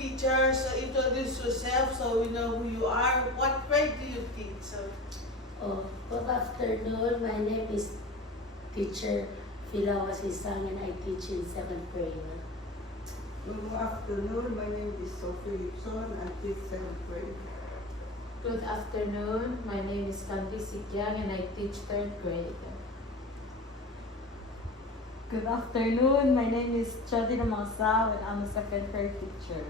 teacher, so introduce yourself so we know who you are. What grade do you teach? So, Good afternoon. My name is Teacher Filawasisang and I teach in 7th grade. Good afternoon. My name is Sophie Lipson. I teach 7th grade. Good afternoon. My name is Candy Sikyang and I teach 3rd grade. Good afternoon. My name is Chodina Mausao and I'm a 2nd grade teacher.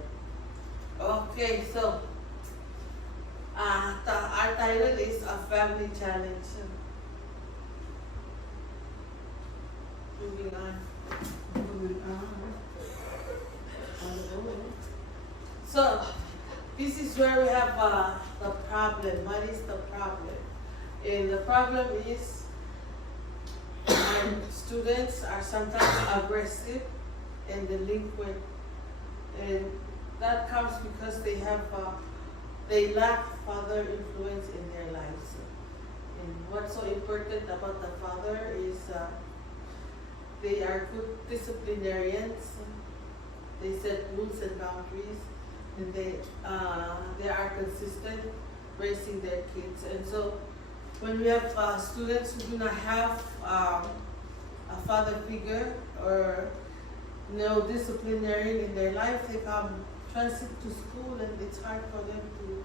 okay, so our title is A Family Challenge. Moving on. So, this is where we have the problem. What is the problem? And the problem is our students are sometimes aggressive and delinquent. And that comes because they lack father influence in their lives. And what's so important about the father is they are good disciplinarians. They set rules and boundaries, and they are consistent raising their kids. And so, when we have students who do not have a father figure or no disciplinarian in their life, they come transit to school, and it's hard for them to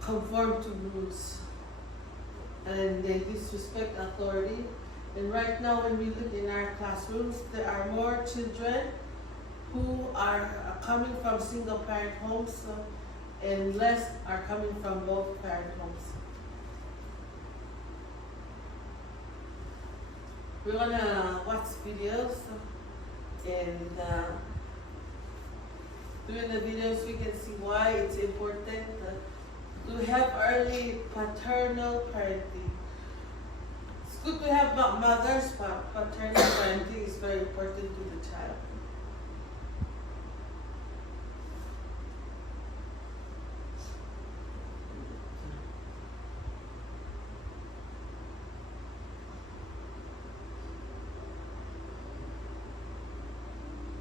conform to rules, and they disrespect authority. And right now, when we look in our classrooms, there are more children who are coming from single parent homes, and less are coming from both parent homes. We're gonna watch videos, and during the videos we can see why it's important to have early paternal parenting. It's good to have mothers, but paternal parenting is very important to the child.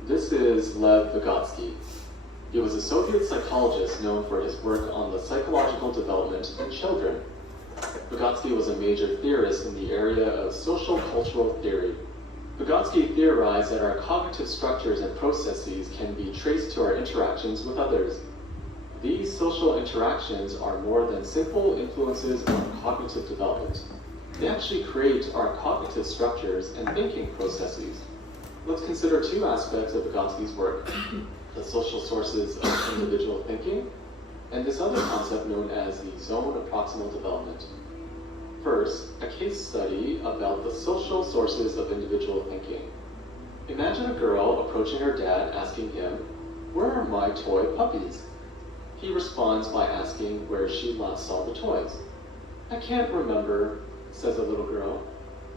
This is Lev Vygotsky. He was a Soviet psychologist known for his work on the psychological development in children. Vygotsky was a major theorist in the area of social cultural theory. Vygotsky theorized that our cognitive structures and processes can be traced to our interactions with others. These social interactions are more than simple influences on cognitive development. They actually create our cognitive structures and thinking processes. Let's consider two aspects of Vygotsky's work: the social sources of individual thinking, and this other concept known as the zone of proximal development. First, a case study about the social sources of individual thinking. Imagine a girl approaching her dad asking him, "Where are my toy puppies?" He responds by asking where she last saw the toys. "I can't remember," says the little girl.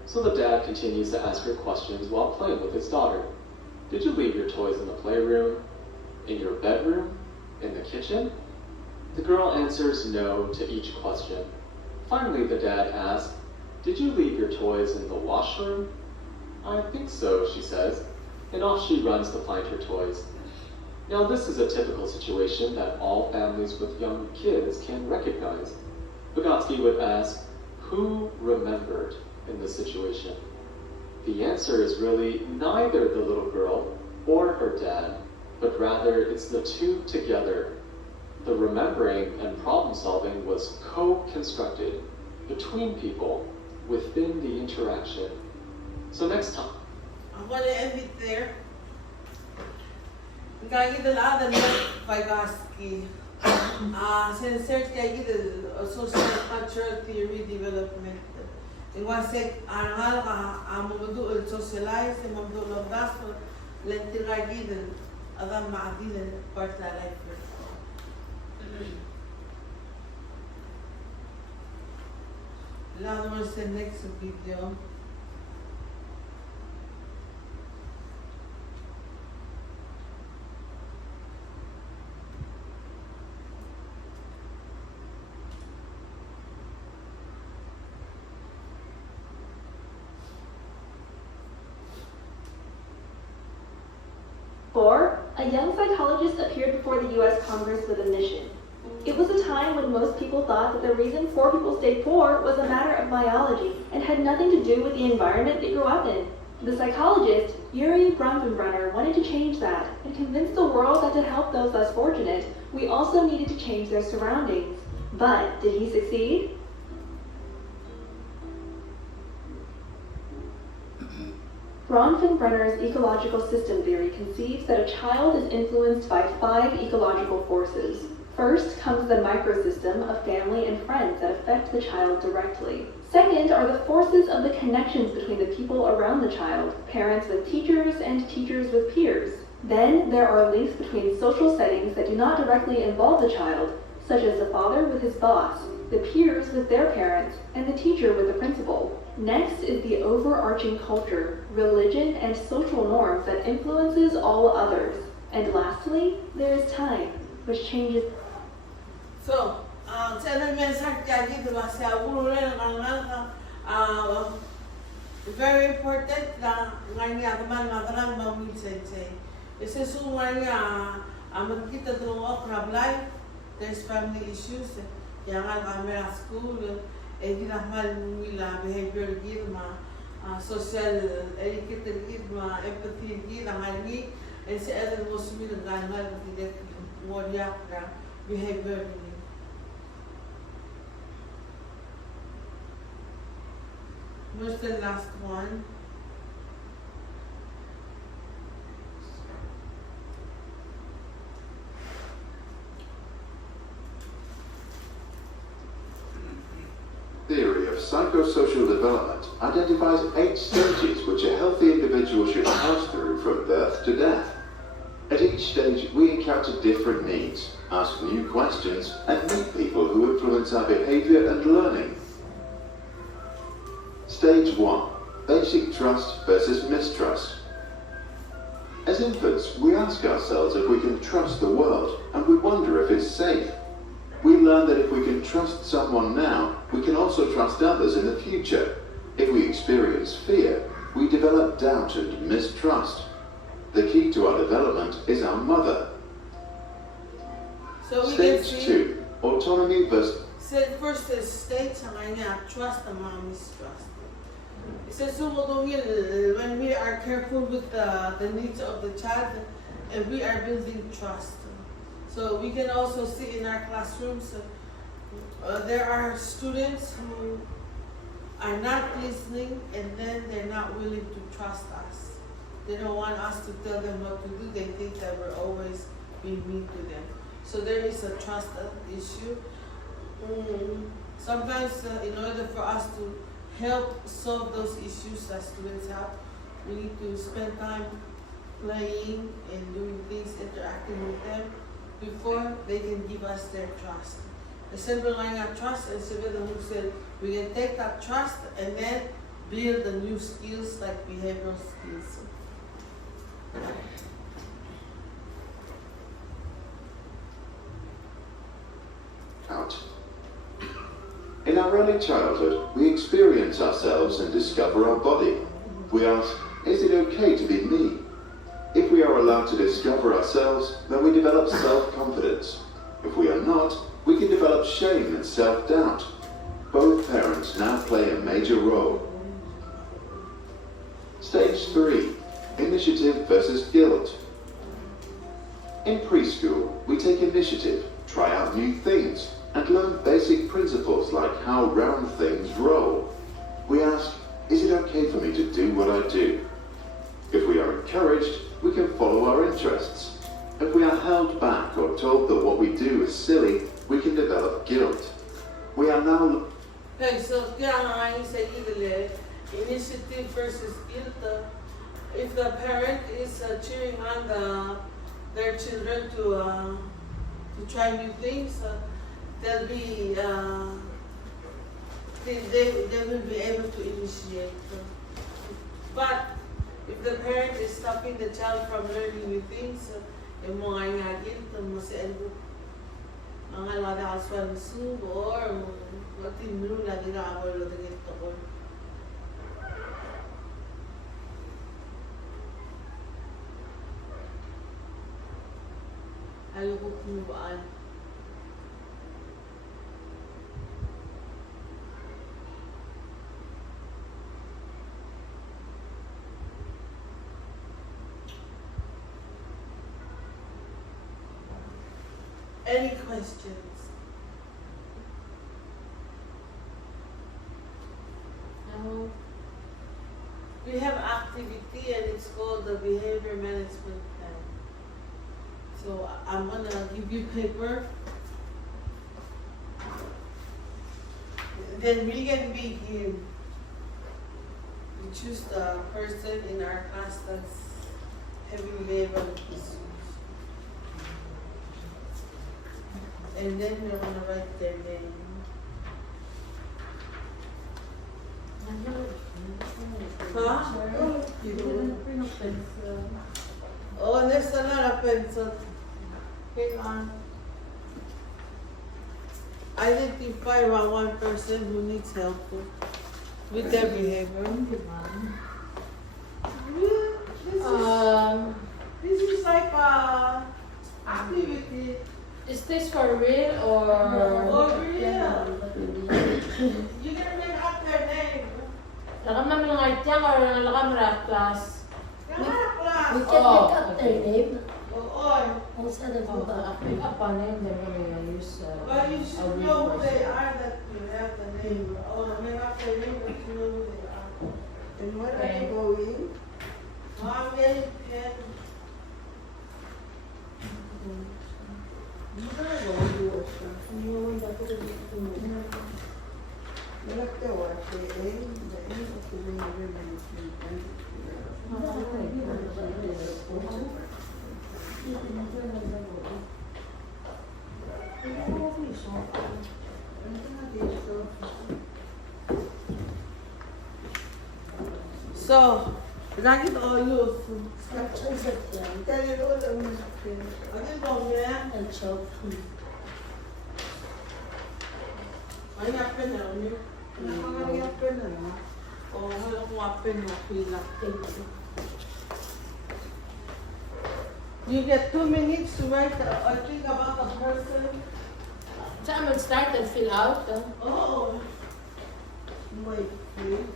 So the dad continues to ask her questions while playing with his daughter. "Did you leave your toys in the playroom? In your bedroom? In the kitchen?" The girl answers no to each question. Finally, the dad asks, "Did you leave your toys in the washroom?" "I think so," she says, and off she runs to find her toys. Now, this is a typical situation that all families with young kids can recognize. Vygotsky would ask, who remembered in this situation? The answer is really neither the little girl or her dad, but rather it's the two together. The remembering and problem solving was co-constructed between people within the interaction. So next time. I'm going to end it there. Kaya kita lahat ng Vygotsky. Sincere kaya kita social cultural theory development. Iwasek arangal ka amudu socialize amudu lobdas lentiragiden adam maadinen part na life. Now we'll see next video. Four, a young psychologist appeared before the U.S. Congress with a mission. It was a time when most people thought that the reason poor people stayed poor was a matter of biology and had nothing to do with the environment they grew up in. The psychologist, Yuri Bronfenbrenner, wanted to change that and convince the world that to help those less fortunate, we also needed to change their surroundings. But did he succeed? Bronfenbrenner's ecological system theory conceives that a child is influenced by 5 ecological forces. First comes the microsystem of family and friends that affect the child directly. Second are the forces of the connections between the people around the child, parents with teachers and teachers with peers. Then there are links between social settings that do not directly involve the child, such as the father with his boss, the peers with their parents, and the teacher with the principal. Next is the overarching culture, religion, and social norms that influences all others. And lastly, there is time, which changes. So, sa ano mensahe kaya dito ba sa ulo na very important na nga kaman makalang mamitsay. Kasi so nga magkita doon of life, there's family issues. Kaya nga kami na school, di naman nila behavior gilma, social etiquette gilma, empathy gilma, nga si Ellen was sumilong ganal tidak warya na behavior ni. What's the last one? Theory of psychosocial development identifies 8 stages which a healthy individual should pass through from birth to death. At each stage, we encounter different needs, ask new questions, and meet people who influence our behavior and learning. Stage 1. Basic trust versus mistrust. As infants, we ask ourselves if we can trust the world, and we wonder if it's safe. We learn that if we can trust someone now, we can also trust others in the future. If we experience fear, we develop doubt and mistrust. The key to our development is our mother. So we Stage can see 2. Autonomy versus... First is stage trust and mistrust. It says when we are careful with the needs of the child, and we are building trust. So we can also see in our classrooms, there are students who are not listening, and then they're not willing to trust us. They don't want us to tell them what to do. They think that we're always being mean to them. So there is a trust issue. Sometimes in order for us to help solve those issues that students have, we need to spend time playing and doing things, interacting with them before they can give us their trust. The simple line of trust, and Sylvia who said we can take that trust and then build the new skills like behavioral skills. Out. In our early childhood, we experience ourselves and discover our body. We ask, is it okay to be me? If we are allowed to discover ourselves, then we develop self-confidence. If we are not, we can develop shame and self-doubt. Both parents now play a major role. Stage 3. Initiative versus guilt. In preschool, we take initiative, try out new things, and learn basic principles like how round things roll. We ask, is it okay for me to do what I do? If we are encouraged, we can follow our interests. If we are held back or told that what we do is silly, we can develop guilt. We are now... Okay, so kaya nga yung sa initiative versus guilt. If the parent is cheering on their children to try new things, they'll be they will be able to initiate. But if the parent is stopping the child from learning new things, yung mga ngagin, mga lada aswang subo, or matinlo na ginagawa ng ito ko. halukok nubaan. Any questions? No. We have activity and it's called the behavior management plan. So I'm gonna give you paper. Then we can begin. We choose the person in our class that's having labor issues. And then we're gonna write their name. Huh? You didn't bring a pencil. Oh, there's a lot of pencil. Hang on. Identify one person who needs help with their behavior. This is like a activity. Is this for real or? Oh, real. You can make up their name. Lakam namin ng art yan or lakam rap class? Come on, class. We can make up their name. Oh, Also the Oh, book. pick up on it, then we're gonna use but you a should real know who person. they are that you have the name. Oh, make up their name, but you know who they are. And where are Okay. you going? Mom, yeah, you can. You gotta go do a stuff. You have to watch the end of the behavior management plan. So, nakit ulo. Structures of them. Kaya yun ang mga Ano ba niya? And choke. Ay, apin na ulo. nangangayak ka na na. Oh, wala kong apin na pila. Thank you. You get 2 minutes to write or think about the person. Saan mag-start and fill out? Oh, Wait, wait.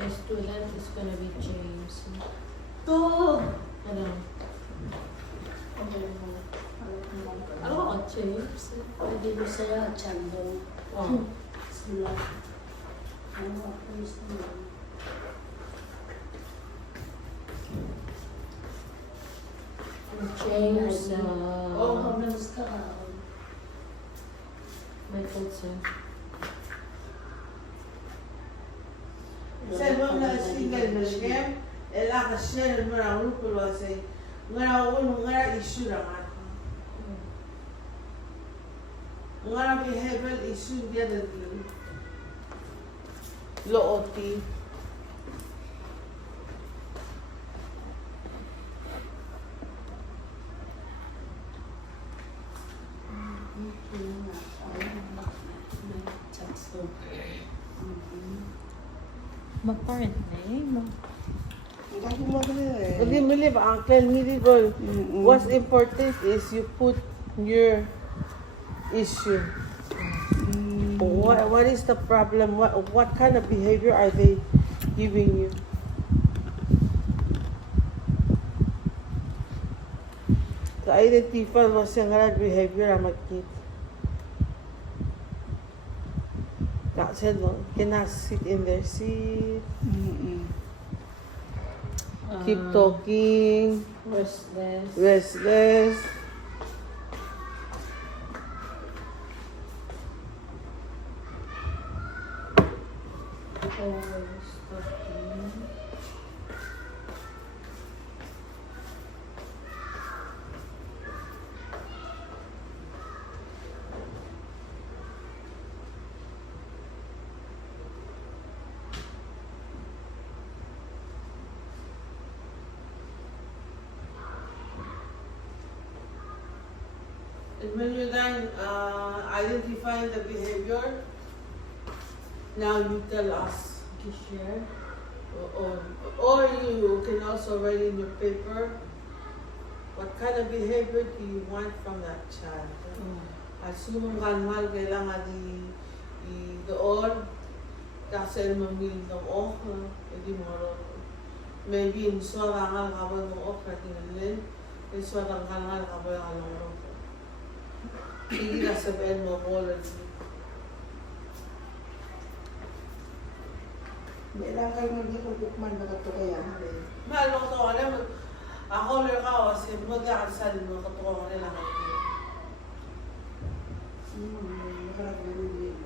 The student is gonna be James. two. Ano? Ano ka James? Pwede mo sa'yo, Chandong. Oh. Sila. Ano ako gusto mo? James, Oh, Problems ka. Michael sir. Sen var na single mashkem. Ela ka share mo na ulo ko say. Ngara ulo ngara issue ra man. Ngara behavioral issue dia da looti. Ma-parent name. Ang gumagana eh. Hindi mo live uncle hindi boy. Mm-mm. What's important is you put your issue. What is the problem? What kind of behavior are they giving you? To identify what's yung behavior ang mag-keep. Said cannot sit in their seat, Mm-mm. keep talking, Restless. restless. And when you're done identifying the behavior, now you tell us. Okay, share. or you can also write in your paper what kind of behavior do you want from that child. Asumong kanmal kailangan doon kasi mamili ng hindi mo maybe in sorangal kabal mo na tinalin in sorangal kabal along hindi na sabihin mo quality. Hindi lang kayo magiging na katukayan rin. Mahal mo ito, alam mo, ako lang ako, kasi magkakasalin mo katukayan nila natin. Nakalagay din.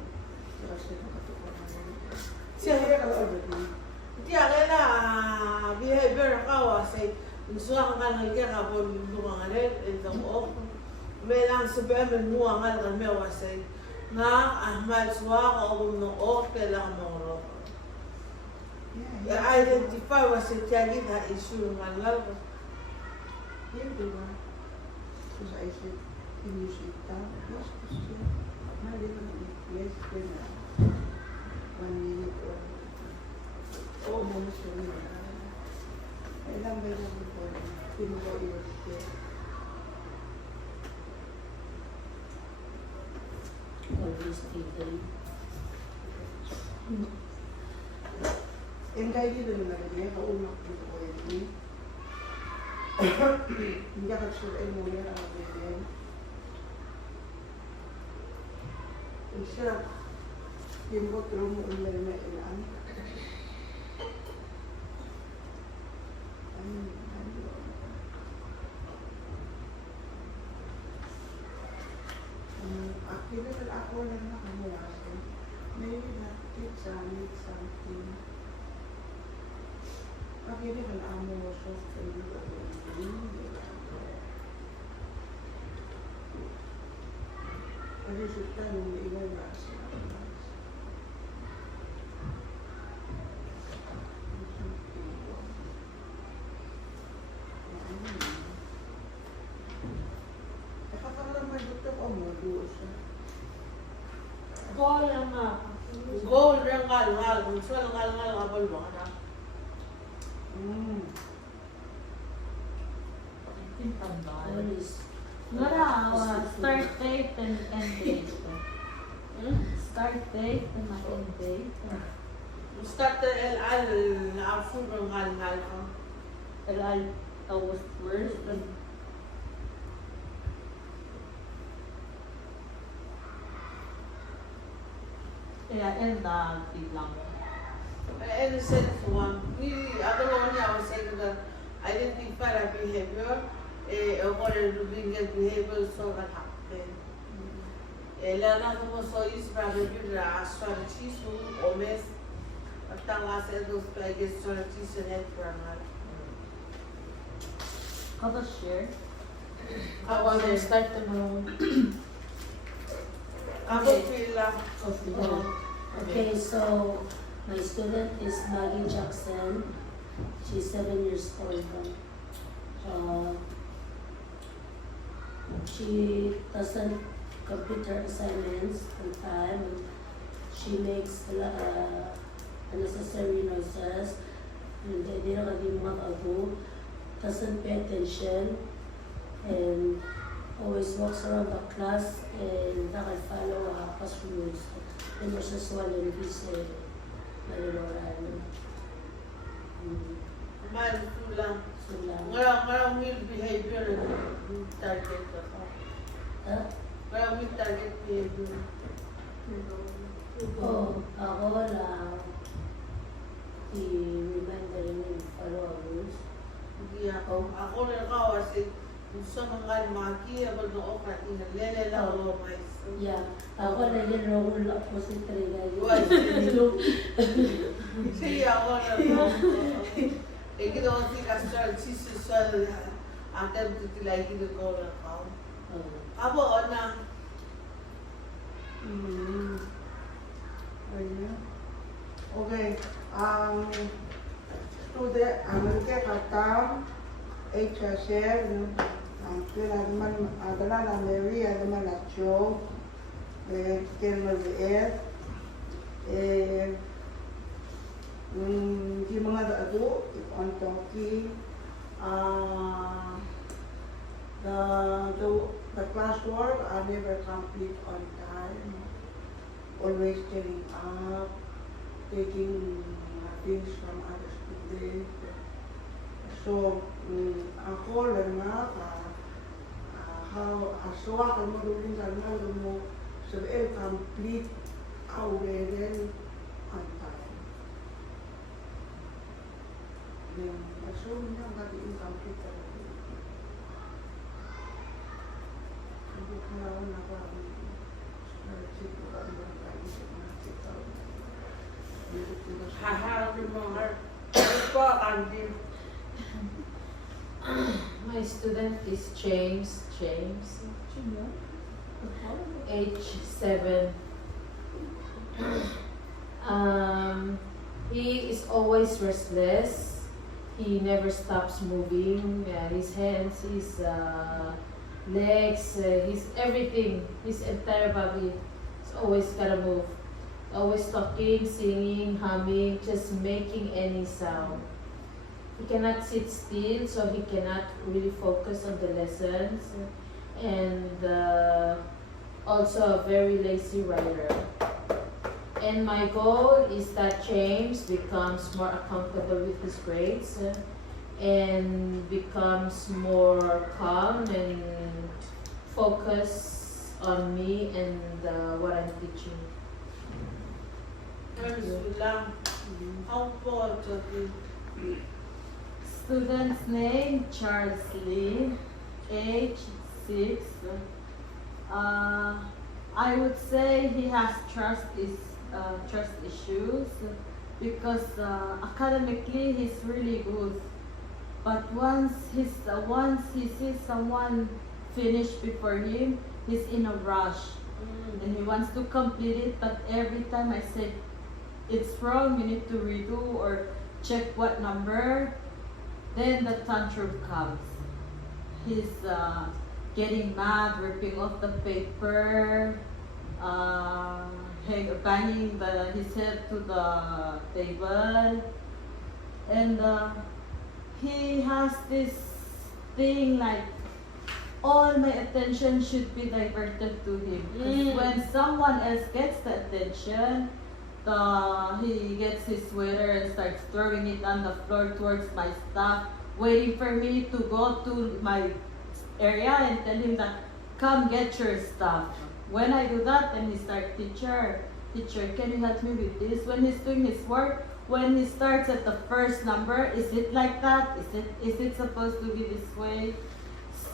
Kasi makatukayan rin. Siya, hindi ako na behavior ako, kasi nasuwa ka nga ka po lumangan rin, itong may lang sabihin mo ang nga kami, kasi nga, ahmad suwa ka o ng kailangan mo rin. Identify was it tagging that issue in my level. Yan, di ba? Tapos I said, can you sit down? Yes, question. Hindi naman, yes, then 1 minute or almost a minute. Kailan ba yung recording? Sino ba i-work? Always TV. And kaya dito naman, hindi ka umak dito ko yun. Hindi ka sure ay mo yan ang ganyan. Isa, yung ko true mo umay na ilan. Actually, ako lang nakamulasin. Maybe that kids need something. Actually, amo mo siya sa iyo. Kasi sita nung iba na siya. Nakakalaman dito ko mo doon siya. Goal lang nga. Goal rin ngal, kung saan ngal kabal mo ka na. Always. Wala, start date and end date. Start date and my end date. Start the afun ng ngal ko. I was first and yeah, and biglang. And the sense one, ako naman niya, I was saying that identify a behavior, or doing a behavior so that happen. Lana como soy strategy la strategy so omes hasta la hacer dos países strategies en el programa. How to share? I want to Start to know. ako pila. Okay, so my student is Maggie Jackson. She's 7 years old. She doesn't complete her assignments on time. She makes unnecessary noises. And hindi na kami makagawa. Doesn't pay attention. And always walks around the class and follow class rules. And was just one in his malinoran. Man lang. So lang. Ngarang will behavior target ako. Ngarang will target behavior. Oh, ako lang. I-remind na rin yung follow rules. Hindi ako. Ako na ako kasi gusto mga makakiyabal na okra inalele lang ako may Yeah, ako na yun role ako si Trina. Siya ako na ako. Ginawa si Castral, si Susan, akan titilay ginagawa na ako. Abo, na. Ayun. Okay. Student, nagkakatang HSL, adalah na Mary, adalah na Joe, kaya maliit, yung mga do, keep on talking. The classwork are never complete on time. Always tearing up, taking things from other students. So, ako lang na, aswa ka mo rin sa mga mo sabihin complete awaren on time. Yung assume niya nga di incomplete ka rin. Hindi ka lang naka-spreadsheet ko ka rin ang kaisip na sitaw. Haharap yung mga heart. Ano po, Andy? My student is James, age 7. He is always restless. He never stops moving. His hands, his legs, his everything, his entire body is always gotta move. Always talking, singing, humming, just making any sound. He cannot sit still, so he cannot really focus on the lessons. And also a very lazy writer. And my goal is that James becomes more accountable with his grades and becomes more calm and focus on me and what I'm teaching. How about Student's name, Charles Lee, age 6. I would say he has trust issues because academically he's really good. But once he sees someone finish before him, he's in a rush and he wants to complete it. But every time I say it's wrong, you need to redo or check what number, then the tantrum comes. He's getting mad, ripping off the paper, banging his head to the table, and he has this thing like all my attention should be diverted to him. 'Cause when someone else gets the attention, he gets his sweater and starts throwing it on the floor towards my stuff, waiting for me to go to my area and tell him that, come get your stuff. When I do that, then he starts, teacher, can you help me with this? When he's doing his work, when he starts at the first number, is it like that? Is it supposed to be this way?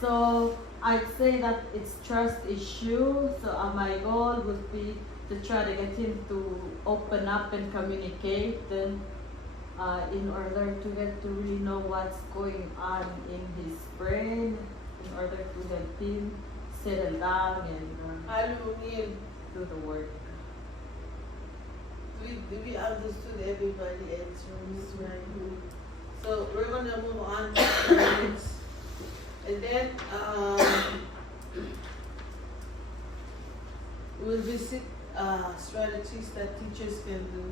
So I'd say that it's trust issue. So my goal would be to try to get him to open up and communicate, then in order to get to really know what's going on in his brain, in order to help him settle down and do the work. We understood everybody answers, right? So we're gonna move on to parents. And then we'll visit strategies that teachers can do.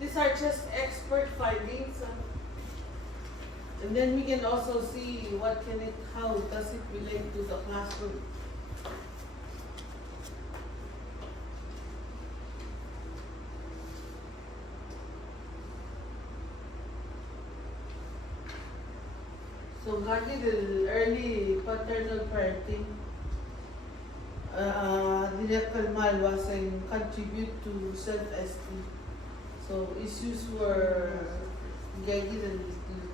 These are just expert findings. And then we can also see how does it relate to the classroom. So lagi the early paternal parenting, Dinakal was saying contribute to self-esteem. So issues were lagi the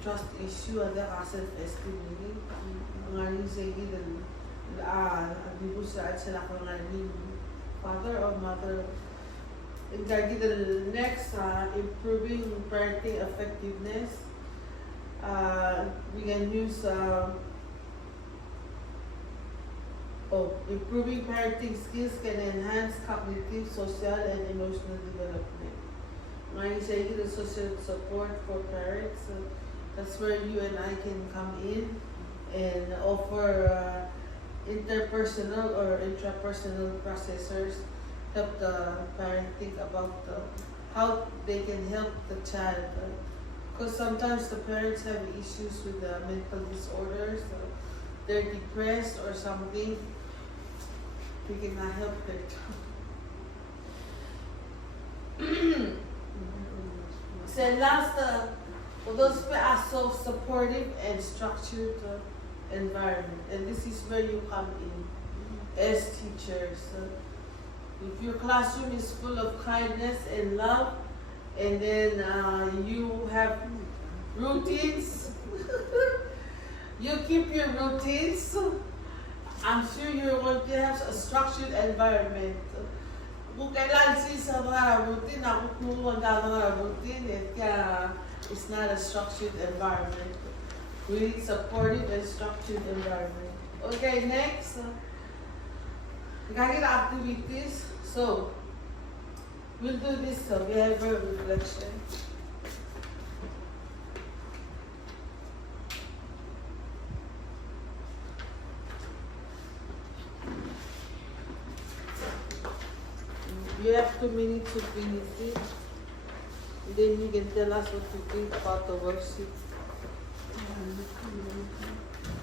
trust issue and the self-esteem nini. Ngayon say gidan dibu sa sila ko ngayon father or mother. And lagi the next improving parenting effectiveness. We can use improving parenting skills can enhance cognitive, social, and emotional development. When you say the social support for parents, that's where you and I can come in and offer interpersonal or intrapersonal processors, help the parent think about how they can help the child. Because sometimes the parents have issues with the mental disorders, they're depressed or something. We cannot help their child. So last, for those people are so supportive and structured environment, and this is where you come in as teachers. If your classroom is full of kindness and love, and then you have routines, you keep your routines, I'm sure you're going to have a structured environment. Kung kailan sa mga routine, ako kung ang mga routine, it's not a structured environment. We need supportive and structured environment. Okay, next. Guided activities. So, we'll do this behavior reflection. You have 2 minutes to finish it. Then you can tell us what you think about the worksheet.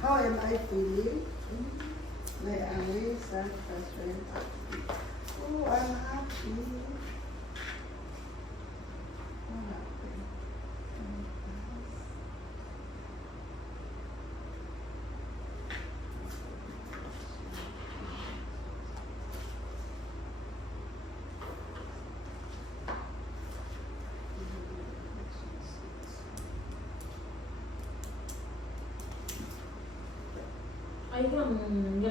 How am I feeling? My eyes are frustrated. Oh, I'm happy. I'm happy. Ay, yung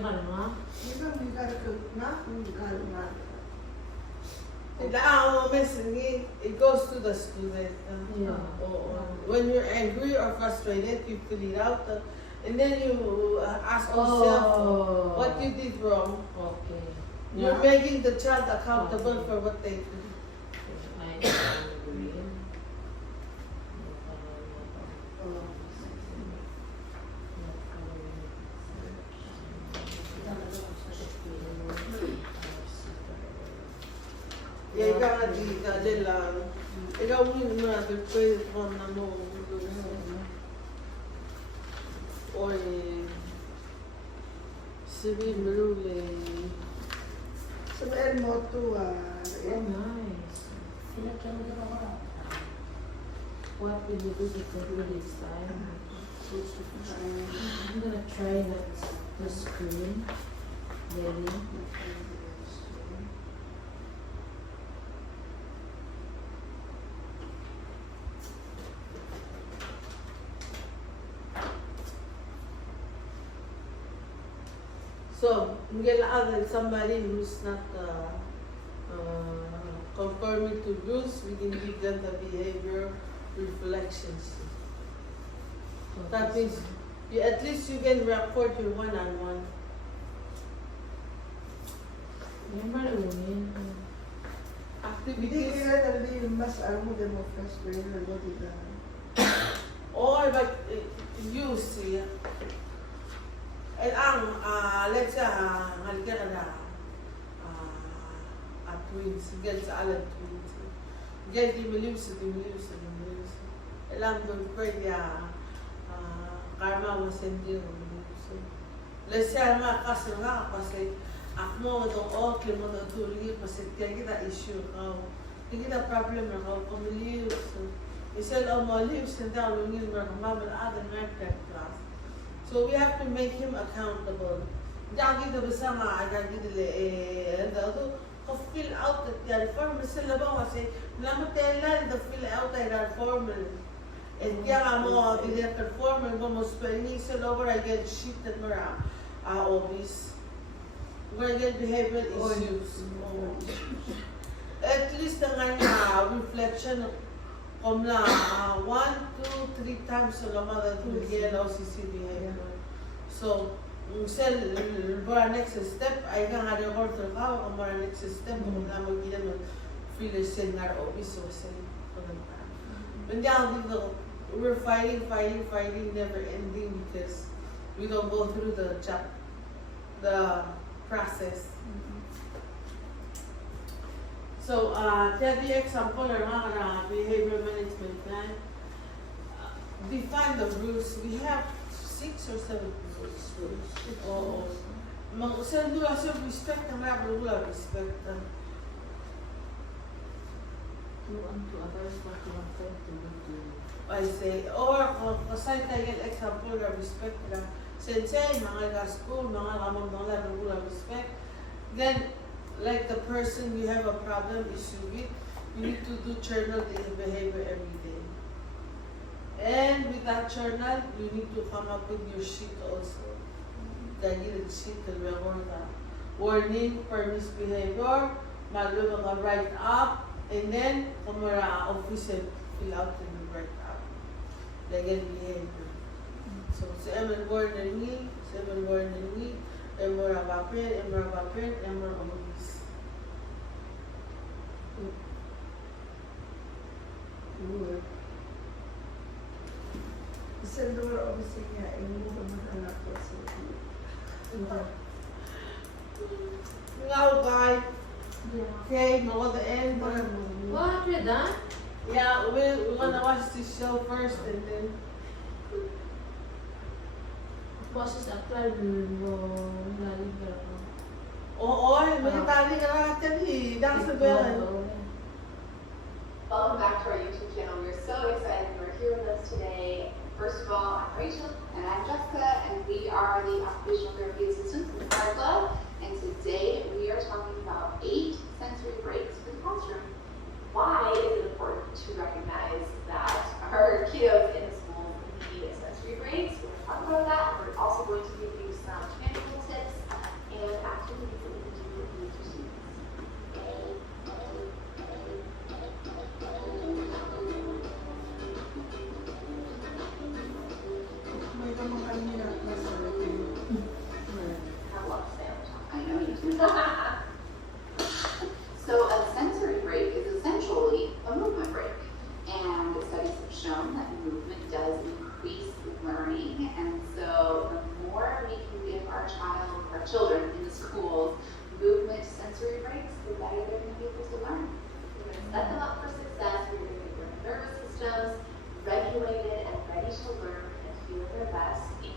nga. You gotta cook na? You gotta not. It goes to the student. Yeah. When you're angry or frustrated, you fill it out. And then you ask yourself what you did wrong. Okay. You're making the child accountable for what they do. I agree. Yeah, ikaw nga di ka dyan lang. Ikaw mo na pwede mo na mo. Or sabihin mo rin. Sabihin mo to, Oh, nice. What will you do differently this time? I'm gonna try not to scream. Really. So, other somebody who's not conforming to rules, we can give them the behavior reflections. That means at least you can record your one-on-one. Yung malunin. Hindi Activities. kaya nali mas mo din mo frustrated or what is that? Or but you see, and let's say halika ka na twins, get sa alam twins. Get dimilius. Alam doon pwede karma mo sendi mo. Let's say kaso nga kasi ako mo okay mo tuloy kasi kita issue ka. Kita problem na ka kumilius. Isel o mo lives and down when you work mama other class. So we have to make him accountable. Dagi da basa nga agagi dile and to fill out the form sila ba kasi lamang tela the fill out the form and kaya mo the form mo spelling sila over I get shifted mara obvious. We're get behavioral issues. At least the reflection of 1, 2, 3 times sa lamang to yellow CC behavior. So sel bara next step ay nga nga record to ka ang bara next step kung naman gina mo feel sen ngar obvious so sen when down we're fighting never ending because we don't go through the process. So, the example around behavior management plan, define the rules. We have 6 or 7 rules. Oo. Sa respect ang regular respect. To others what you want them to do to you. I say, or kasay tayo yung example na respect na sensei, mga ka-school, mga kamang mga regular respect. Then, like the person you have a problem issue with, you need to do journal the behavior every day. And with that journal, you need to come up with your sheet also. Dahil yung sheet na meron na warning for misbehavior, malo mga write up, and then kumara officer fill out and write up. Dahil behavior. So, si Eman warn and me, Emora papel, Emora omis. Sa lugar obviously niya, hindi mo mahanap ko sa Ngaw, guys. Okay, no the end. What, we're done? Yeah, we're gonna watch this show first and then. Boses actual mo lalim ka ako. Oo, may tali ka natin eh. That's the bell. Welcome back to our YouTube channel. We're so excited you're here with us today. First of all, I'm Rachel and I'm Jessica, and we are the occupational therapy assistants in the Fire Club. And today we are talking about 8 sensory breaks for the classroom. Why is it important to recognize that our kiddos in the school need sensory breaks? We're going to talk about that. We're also going to give you some tangible tips and activities that we can do with your students. may kamangkang hirap na sa atin. I love sound. I know you do. So a sensory break is essentially a movement break. And studies have shown that movement does increase learning. And so the more we can give our children in the schools movement sensory breaks, the better they're going to be able to learn. We're going to set them up for success. We're going to get their nervous systems regulated and ready to learn and feel their best, and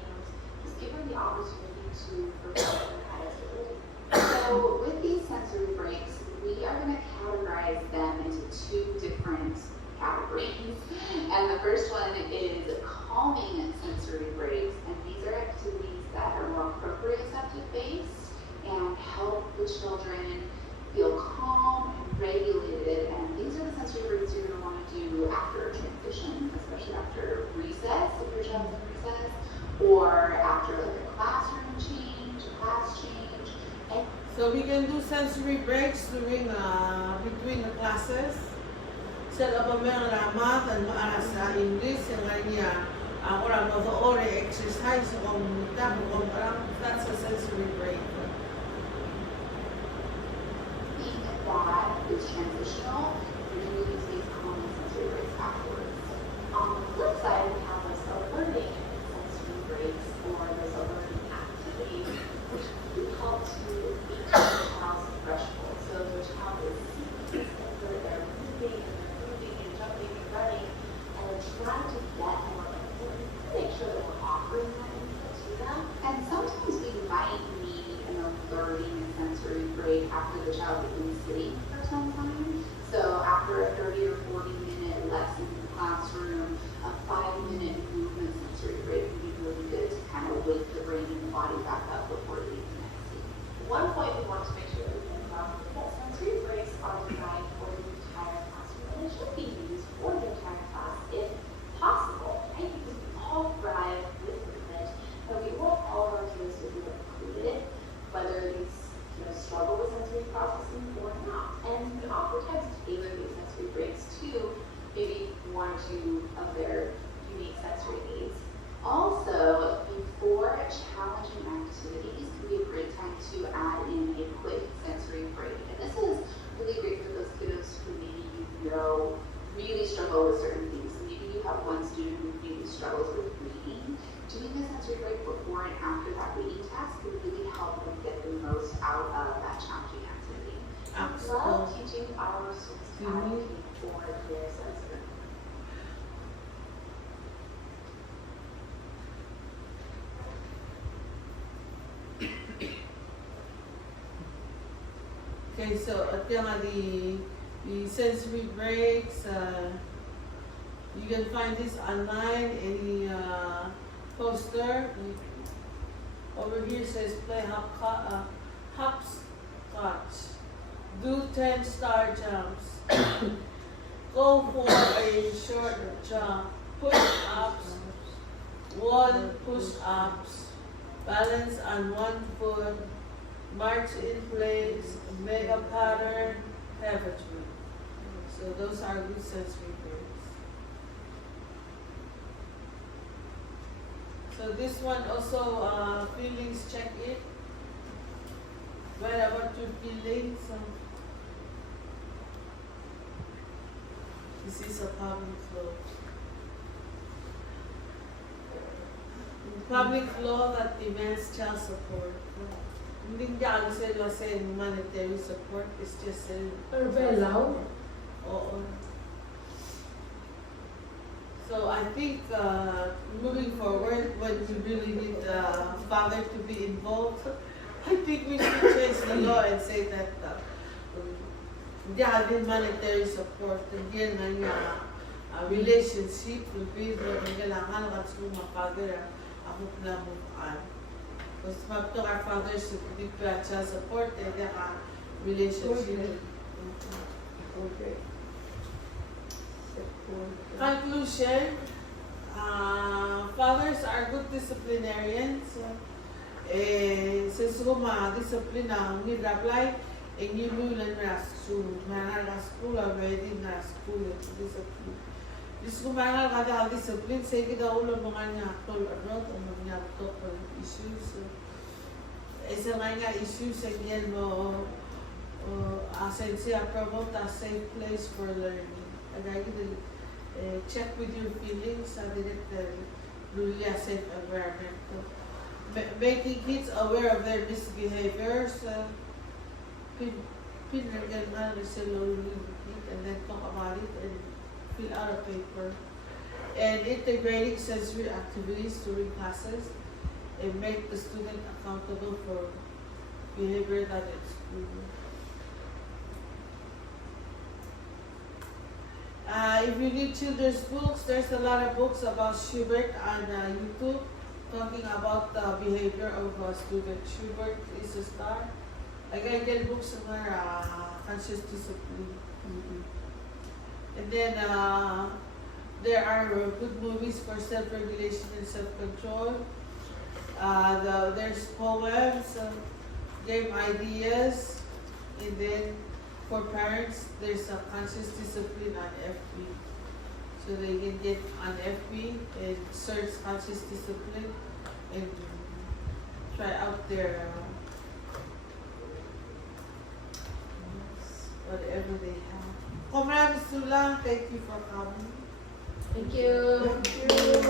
just give them the opportunity to perform their highest ability. So with these sensory breaks, we are going to categorize them into 2 different categories. And the first one is calming sensory breaks, and these are activities that are more proprioceptive based and help the children feel calm and regulated. And these are the sensory breaks you're going to want to do after a transition, especially after recess, if your child's in recess, or after like a classroom change, a class change. And So we can do sensory breaks during between the classes. Set up a mga math and sa English and kanya orang mo exercise kung that's a sensory break. being that is transitional, you're going to use these calming sensory breaks afterwards. On the flip side, we have those learning sensory breaks or those learning activities, which we help to meet the child's threshold. So the child is seeing where they're moving and jumping and running, and we're trying to get more input to make sure that we're offering that input to them. And sometimes we might need an alerting sensory break after the child has been sitting for some time. So after a 30 or 40-minute lesson in the classroom, a 5-minute movement sensory break would be really good to kind of wake the brain and the body back up before leaving the next scene. One point we want to make sure that we think about is that sensory breaks are designed for the entire classroom, and they should be used for the entire class if possible, right? Because we all thrive with movement, and we want all of our kids to be included, whether these struggle with sensory processing or not. And we oftentimes tailor these sensory breaks to maybe 1 or 2 of their unique sensory needs. Also, before challenging activities can be a great time to add in a quick sensory break. And this is really great for those kiddos who maybe really struggle with certain things. So maybe you have one student who really struggles with reading. Doing a sensory break before and after that reading task would really help them get the most out of that challenging activity. love teaching our students to advocate for their senses. Okay, so the sensory breaks, you can find this online, any poster. Over here says play hopscotch, do 10 star jumps, go for a short jump, push-ups, wall push-ups, balance on one foot, march in place, mega pattern, pageantry. So those are good sensory breaks. So this one also, feelings, check it. What about your feelings? This is a public flow. Public law that demands child support. Hindi niya sila saying monetary support, it's just saying Pero very loud. Oo. So I think moving forward, when we really need father to be involved, I think we should change the law and say that hindi having monetary support, hindi na relationship will be the kailangan at suma father ako pinamukaan. Because after our fathers should be child support, and relationship. Okay. Conclusion, fathers are good disciplinarians. Since discipline ang apply, and you will na school, manal school already na school discipline. This kumangal kada discipline, say kita ulo mga niya tol ano, mga top issues. Isa mga issues ang yan mo, asen siya promote a safe place for learning. Agay kita check with your feelings, really a safe environment. Making kids aware of their misbehaviors, pinagyan nga sila and then talk about it and fill out a paper. And integrating sensory activities during classes and make the student accountable for behavior that is school. If you need children's books, there's a lot of books about Schubert on YouTube talking about the behavior of a student. Schubert is a star. Like I get books on conscious discipline. And then there are good movies for self-regulation and self-control. There's poems, game ideas, and then for parents, there's a conscious discipline on FB. So they can get on FB and search conscious discipline and try out their whatever they have. Comrades Sula, thank you for coming. Thank you. Thank you.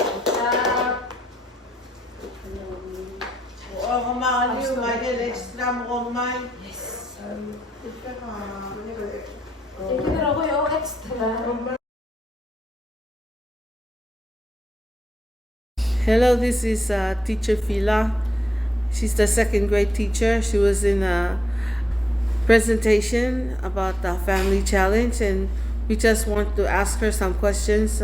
What's up? Oo, kumakalim, may extra mo kumay. Yes. Ito ka, Thank you, pero ako yung extra. Hello, this is teacher Fila. She's the second grade teacher. She was in a presentation about the family challenge, and we just want to ask her some questions.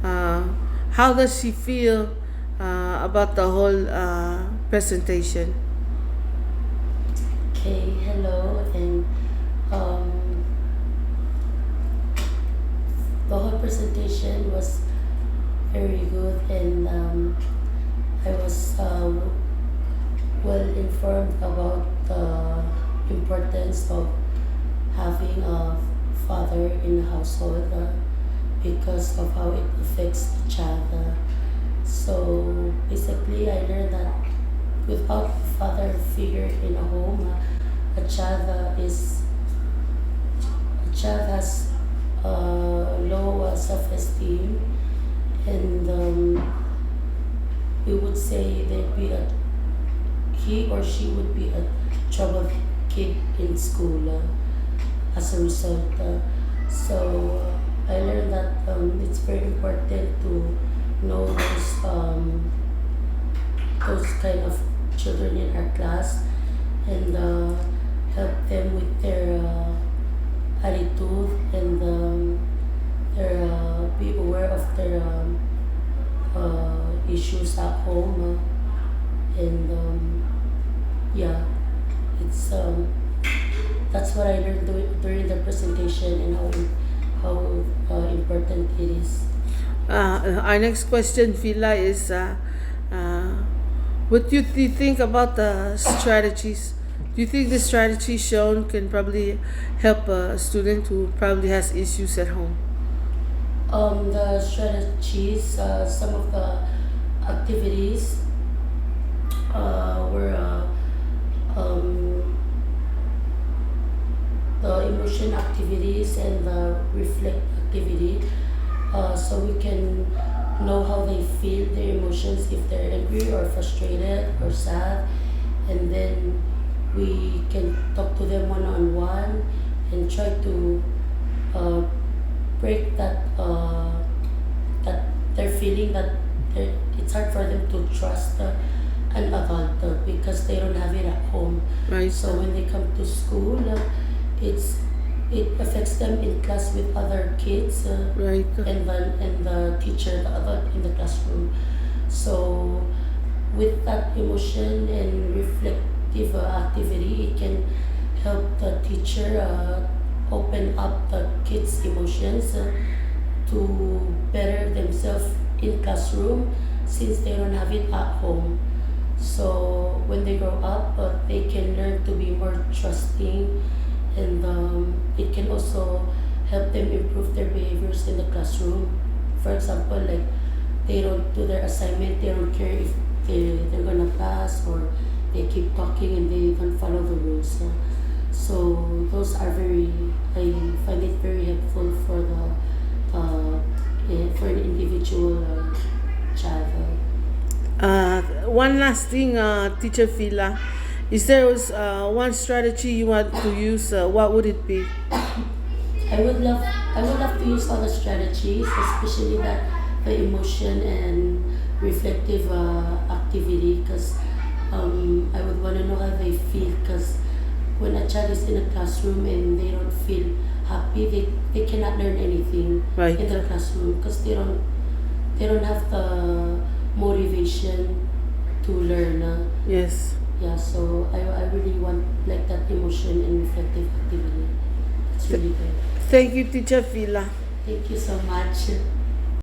How does she feel about the whole presentation? Okay, hello, and the whole presentation was very good, and I was well informed about the importance of having a father in the household because of how it affects the child. So basically, I learned that without a father figure in a home, a child has low self-esteem, and we would say he or she would be a kid in school as a result. So I learned that it's very important to know those kind of children in our class and help them with their attitude and be aware of their issues at home and yeah, it's that's what I learned during the presentation and how important it is. Our next question, Fila, is what do you think about the strategies? Do you think the strategy shown can probably help a student who probably has issues at home? The strategies, some of the activities were the emotion activities and the reflect activity, so we can know how they feel their emotions, if they're angry or frustrated or sad, and then we can talk to them one-on-one and try to break that they're feeling that it's hard for them to trust an adult because they don't have it at home. Right. So when they come to school, it affects them in class with other kids Right. and the teacher, the adult in the classroom. So with that emotion and reflective activity, it can help the teacher open up the kids' emotions to better themselves in classroom since they don't have it at home. So when they grow up, they can learn to be more trusting, and it can also help them improve their behaviors in the classroom. For example, like they don't do their assignment, they don't care if they're gonna pass, or they keep talking and they don't follow the rules. So those are I find it very helpful for for an individual child. One last thing, Teacher Fila, is there was one strategy you want to use? What would it be? I would love to use all the strategies, especially the emotion and reflective activity, because I would want to know how they feel, because when a child is in a classroom and they don't feel happy, they cannot learn anything Right. in the classroom because they don't have the motivation to learn. Yes. Yeah, so I really want like that emotion and reflective activity. It's really good. Thank you, Teacher Fila. Thank you so much.